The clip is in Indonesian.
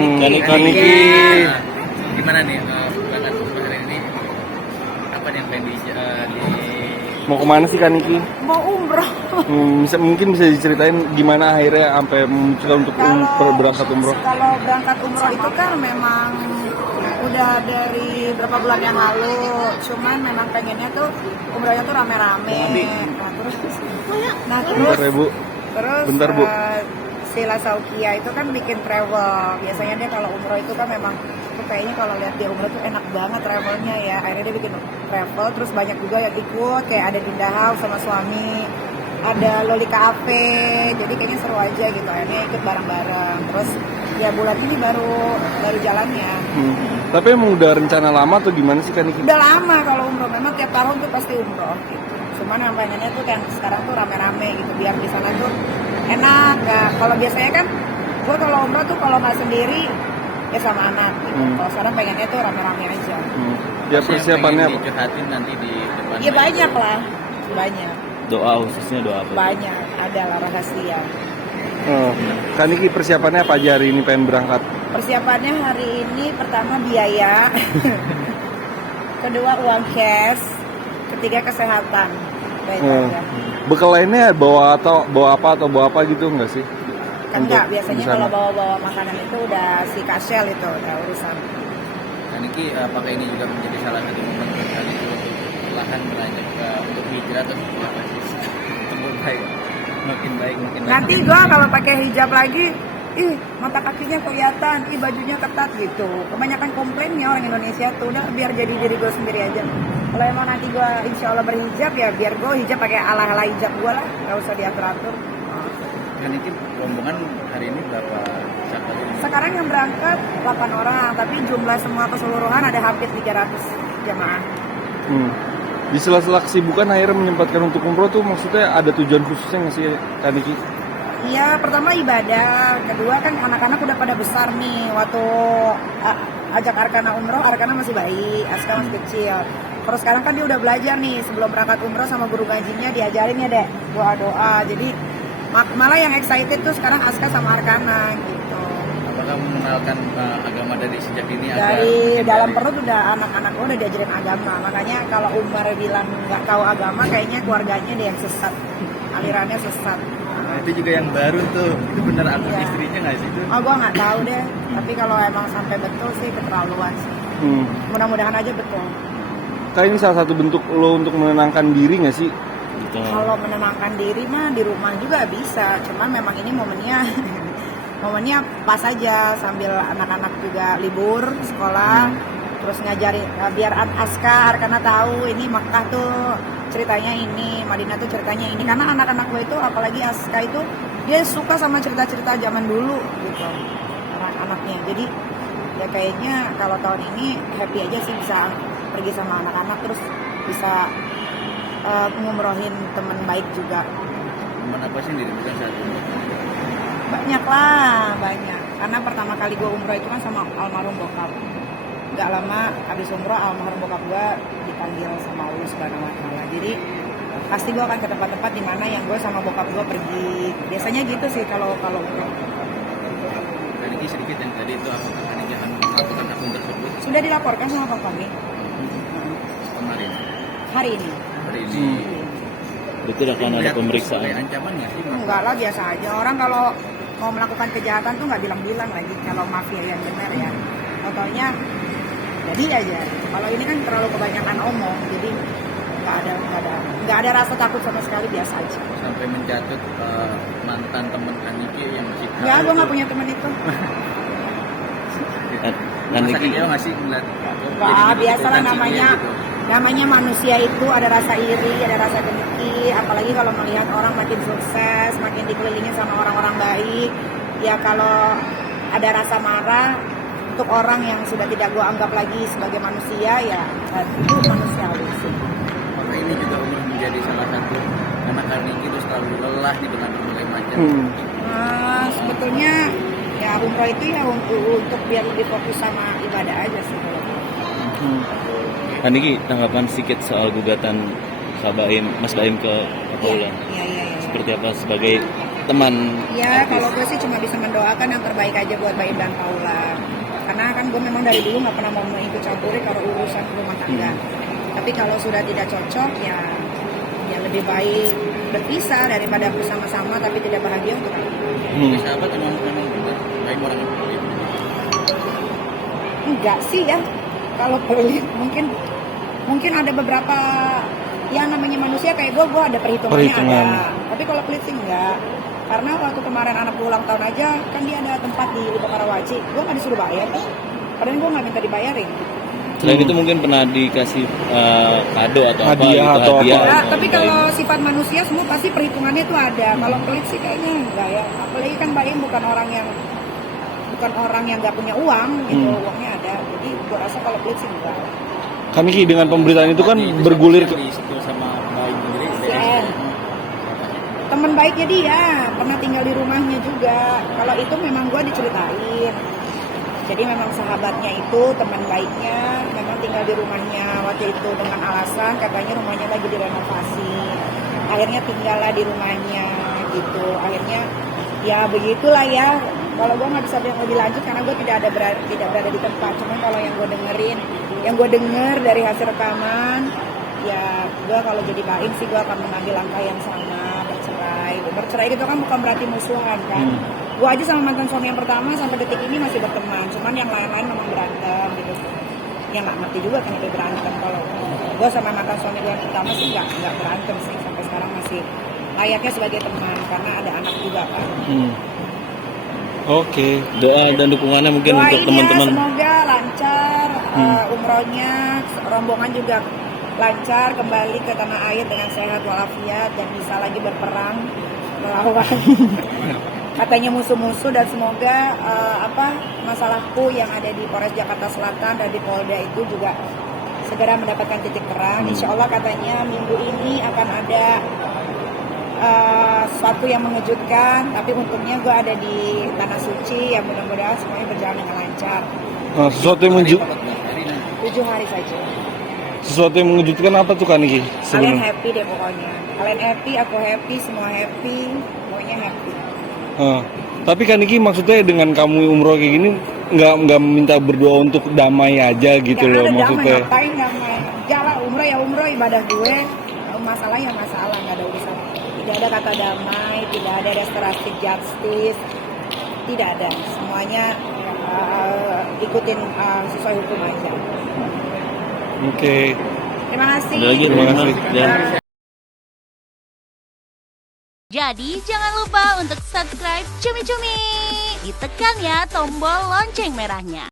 Kaniki. Gimana nih berangkat umroh hari ini? Apa nih yang pengen di Mau kemana sih Kaniki? Mau umroh. Mungkin bisa diceritain gimana akhirnya sampai memutuskan untuk berangkat umroh? Kalau berangkat umroh itu kan memang udah dari berapa bulan yang lalu. Cuman memang pengennya tuh umrohnya tuh rame-rame. Bentar ya Bu. Terus Bentar, Bu. Sila Saukia itu kan bikin travel. Biasanya dia kalau umroh itu kan memang tuh kayaknya kalau lihat dia umroh tuh enak banget travelnya ya. Akhirnya dia bikin travel, terus banyak juga yang ikut, kayak ada Dinda House sama suami, ada Loli Cafe. Jadi kayaknya seru aja gitu. Akhirnya ikut bareng-bareng. Terus ya bulan ini baru jalannya. Tapi emang udah rencana lama atau gimana sih Kaniki? Udah lama kalau umroh, memang tiap tahun tuh pasti umroh gitu. Cuman yang pengennya tuh yang sekarang tuh rame-rame gitu, biar di sana tuh enak. Nah, kalau biasanya kan gue kalau umroh tuh kalau nggak sendiri ya sama anak gitu. Kalau sekarang pengennya tuh rame-rame aja. Ya persiapannya apa? Curhatin nanti di depan. Iya banyak lah, banyak. Doa khususnya doa apa? Banyak, ada lah rahasia. Kaniki persiapannya apa aja hari ini pengen berangkat? Persiapannya hari ini pertama biaya, kedua uang cash, ketiga kesehatan. Baik aja. Bekal lainnya bawa apa gitu enggak sih? Kan enggak, biasanya kalau bawa-bawa makanan itu udah si Kashel itu udah urusan. Kaniki, apakah ini juga menjadi salah satu momen Kaniki untuk perlahan beranjak untuk hijrah atau apa sih? Untuk makin baik. Nanti gua kalau pakai hijab lagi, mata kakinya kelihatan, bajunya ketat gitu. Kebanyakan komplainnya orang Indonesia tuh, udah biar jadi diri gue sendiri aja. Kalau emang nanti gue insya Allah berhijab ya biar gue hijab pakai ala-ala hijab gue lah, nggak usah diatur-atur. Kaniki, rombongan hari ini berapa? Sekarang yang berangkat 8 orang, tapi jumlah semua keseluruhan ada hampir 300 jamaah. Di sela-sela kesibukan akhirnya menyempatkan untuk umroh tuh maksudnya ada tujuan khususnya nggak sih Kaniki? Iya, pertama ibadah, kedua kan anak-anak udah pada besar nih. Waktu ajak Arkana umroh, Arkana masih bayi, Aska masih kecil. Terus sekarang kan dia udah belajar nih, sebelum berangkat umroh sama guru ngajinya diajarin ya deh doa-doa. Jadi malah yang excited tuh sekarang Aska sama Arkana gitu. Apakah mengenalkan agama dari sejak dini? Dari dalam perut udah anak-anak gue udah diajarin agama. Makanya kalau Umar bilang nggak tahu agama, kayaknya keluarganya dia yang sesat, alirannya sesat. Nah, itu juga yang baru tuh, itu bener akun istrinya nggak sih itu? Oh, gue nggak tahu deh. Tapi kalau emang sampai betul sih keterlaluan sih. Mudah-mudahan aja betul. Kayak ini salah satu bentuk lo untuk menenangkan diri nggak sih? Kalau menenangkan diri mah di rumah juga bisa. Cuman memang ini momennya pas aja sambil anak-anak juga libur sekolah. Terus ngajarin biar Aska karena tahu ini Makkah tuh ceritanya ini, Madinah tuh ceritanya ini. Karena anak-anak gue itu apalagi Aska itu dia suka sama cerita-cerita zaman dulu gitu anak-anaknya. Jadi ya kayaknya kalau tahun ini happy aja sih bisa pergi sama anak-anak terus bisa ngumrohin teman baik juga. Teman apa sih dirindukan saat ini? Banyak lah, banyak. Karena pertama kali gue umroh itu kan sama almarhum bokap. Gak lama habis umroh almarhum bokap gue dipanggil sama Allah Subhanahu Wa Taala. Jadi pasti gue akan ke tempat-tempat di mana yang gue sama bokap gue pergi. Biasanya gitu sih kalau umroh. Kaniki sedikit yang tadi itu apakah Kaniki akan melakukan akun tersebut? Sudah dilaporkan sama Pak kami Kemarin. hari ini. Itu akan ada pemeriksaan. Ancaman nggak sih? Enggak lah, biasa aja. Orang kalau mau melakukan kejahatan tuh nggak bilang-bilang lagi. Kalau mafia yang benar ya, contohnya jadi aja. Kalau ini kan terlalu kebanyakan omong, jadi nggak ada rasa takut sama sekali, biasa aja. Sampai menjatuh mantan teman Kaniki yang masih tahu. Ya, gue nggak punya teman itu. Kaniki dia masih ngeliat. Wah, biasalah namanya manusia itu ada rasa iri, ada rasa dengki, apalagi kalau melihat orang makin sukses, makin dikelilingi sama orang-orang baik. Ya kalau ada rasa marah untuk orang yang sudah tidak gue anggap lagi sebagai manusia, ya itu manusiawi sih. Maka ini juga menjadi salah satu karena Kaniki itu selalu lelah di dengan berbagai macam. Sebetulnya ya umroh itu ya untuk biar lebih fokus sama ibadah aja sih kalau. Kaniki, tanggapan sedikit soal gugatan Mas Baim ke Paula. Iya. Seperti apa sebagai teman? Ya, kalau gue sih cuma bisa mendoakan yang terbaik aja buat Baim dan Paula. karena kan gue memang dari dulu nggak pernah mau ikut campuri kalau urusan rumah tangga. Tapi kalau sudah tidak cocok ya lebih baik berpisah daripada bersama-sama tapi tidak bahagia untuk Sahabat memang baik orang itu. enggak sih ya. Kalau pelit mungkin ada beberapa ya namanya manusia kayak gue ada perhitungannya ada. Tapi kalau pelit sih enggak. Karena waktu kemarin anak gue ulang tahun aja kan dia ada tempat di Lubuk Karawaci, gue nggak disuruh bayar tuh. Padahal gue nggak minta dibayarin. Selain itu mungkin pernah dikasih kado atau Hadiah apa atau hadiah. apa. Nah, tapi kalau sifat manusia semua pasti perhitungannya tuh ada. Kalau pelit sih kayaknya enggak ya. Apalagi kan Baim bukan orang yang nggak punya uang gitu, uangnya ada. Jadi gue rasa kalau pelit sih enggak. Kan Ki dengan pemberitaan itu kan bergulir ke Disentuh sama baik sendiri. Sen. Teman baiknya dia pernah tinggal di rumahnya juga. Kalau itu memang gue diceritain. Jadi memang sahabatnya itu teman baiknya memang tinggal di rumahnya waktu itu dengan alasan katanya rumahnya lagi direnovasi. Akhirnya tinggallah di rumahnya gitu. Akhirnya ya begitulah ya. Kalau gue nggak bisa lebih lanjut karena gue tidak berada di tempat. Cuman kalau yang gue denger dari hasil rekaman, ya gue kalau jadi baik sih gue akan mengambil langkah yang sama, bercerai itu kan bukan berarti musuhan kan. Gue aja sama mantan suami yang pertama sampai detik ini masih berteman, cuman yang lain-lain memang berantem gitu. Ya nggak ngerti juga kenapa berantem. Kalau gue sama mantan suami gue yang pertama sih nggak berantem sih, sampai sekarang masih layaknya sebagai teman karena ada anak juga kan. Oke. Doa dan dukungannya mungkin Doain untuk teman-teman. ya, semoga lancar umrohnya, rombongan juga lancar kembali ke tanah air dengan sehat walafiat dan bisa lagi berperang melawan katanya musuh-musuh, dan semoga masalahku yang ada di Polres Jakarta Selatan dan di Polda itu juga segera mendapatkan titik terang. Insya Allah katanya minggu ini akan ada sesuatu yang mengejutkan, tapi untungnya gue ada di Tanah Suci, ya mudah-mudahan semuanya berjalan dengan lancar. Nah, sesuatu yang 7 hari saja. sesuatu yang mengejutkan apa tuh kan Ki? Kalian happy deh pokoknya. Kalian happy, aku happy, semua happy, pokoknya happy. Tapi kan Ki maksudnya dengan kamu umroh kayak gini nggak minta berdoa untuk damai aja gitu Gak loh ada maksudnya. damai, ngapain damai? Jalan umroh ya umroh, ibadah gue. Masalah ya masalah, nggak ada urusan. Tidak ada kata damai, tidak ada restoratif justice, tidak ada. Semuanya ikutin sesuai hukum aja. Oke. Terima kasih. Ada lagi Terima kasih. Ya. Jadi jangan lupa untuk subscribe Cumi Cumi. Ditekan ya tombol lonceng merahnya.